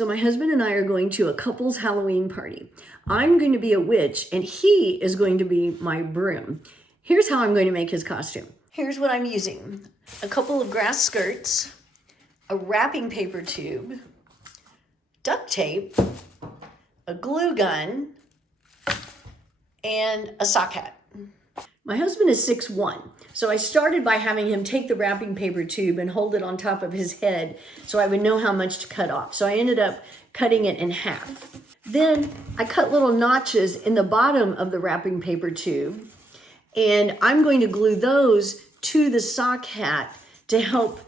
So my husband and I are going to a couple's Halloween party. I'm going to be a witch and he is going to be my broom. Here's how I'm going to make his costume. Here's what I'm using. A couple of grass skirts, a wrapping paper tube, duct tape, a glue gun, and a sock hat. My husband is 6'1", so I started by having him take the wrapping paper tube and hold it on top of his head so I would know how much to cut off. So I ended up cutting it in half. Then I cut little notches in the bottom of the wrapping paper tube, and I'm going to glue those to the sock hat to help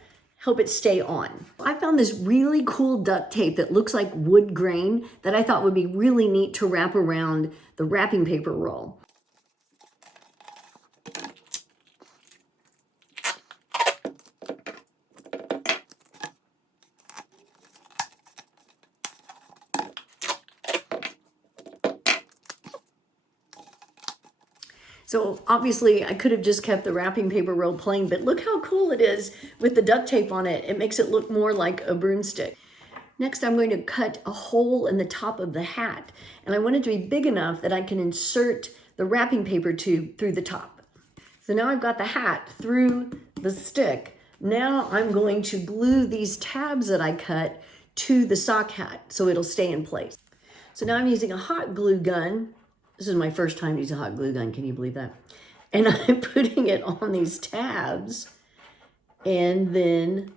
it stay on. I found this really cool duct tape that looks like wood grain that I thought would be really neat to wrap around the wrapping paper roll. So obviously I could have just kept the wrapping paper roll plain, but look how cool it is with the duct tape on it. It makes it look more like a broomstick. Next, I'm going to cut a hole in the top of the hat, and I want it to be big enough that I can insert the wrapping paper tube through the top. So now I've got the hat through the stick. Now I'm going to glue these tabs that I cut to the sock hat so it'll stay in place. So now I'm using a hot glue gun. This is my first time using a hot glue gun, can you believe that? And I'm putting it on these tabs and then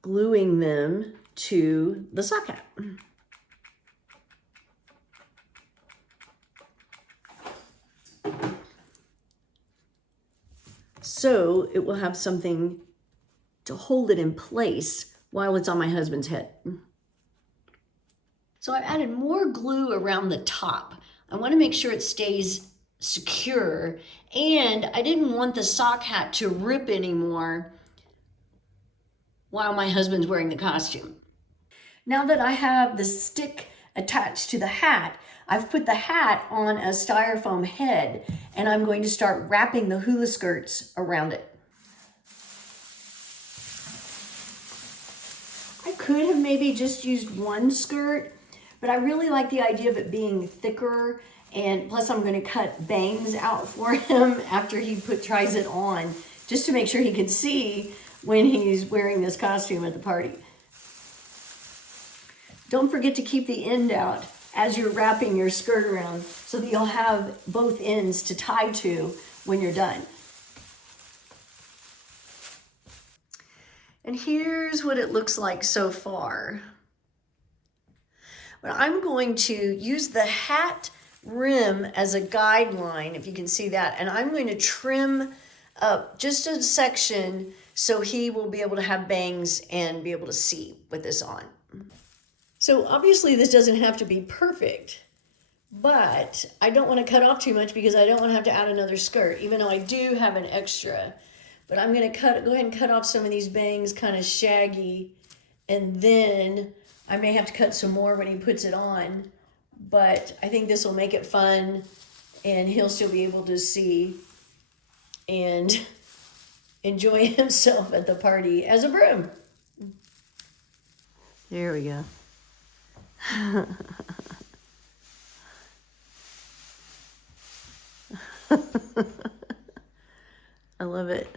gluing them to the sock hat. So it will have something to hold it in place while it's on my husband's head. So I added more glue around the top. I want to make sure it stays secure, and I didn't want the sock hat to rip anymore while my husband's wearing the costume. Now that I have the stick attached to the hat, I've put the hat on a styrofoam head, and I'm going to start wrapping the hula skirts around it. I could have maybe just used one skirt, but I really like the idea of it being thicker, and plus I'm going to cut bangs out for him after he tries it on, just to make sure he can see when he's wearing this costume at the party. Don't forget to keep the end out as you're wrapping your skirt around so that you'll have both ends to tie to when you're done. And here's what it looks like so far. But I'm going to use the hat rim as a guideline, if you can see that, and I'm going to trim up just a section so he will be able to have bangs and be able to see with this on. So obviously this doesn't have to be perfect, but I don't want to cut off too much because I don't want to have to add another skirt, even though I do have an extra. But I'm going to go ahead and cut off some of these bangs, kind of shaggy, and then I may have to cut some more when he puts it on, but I think this will make it fun and he'll still be able to see and enjoy himself at the party as a broom. There we go. I love it.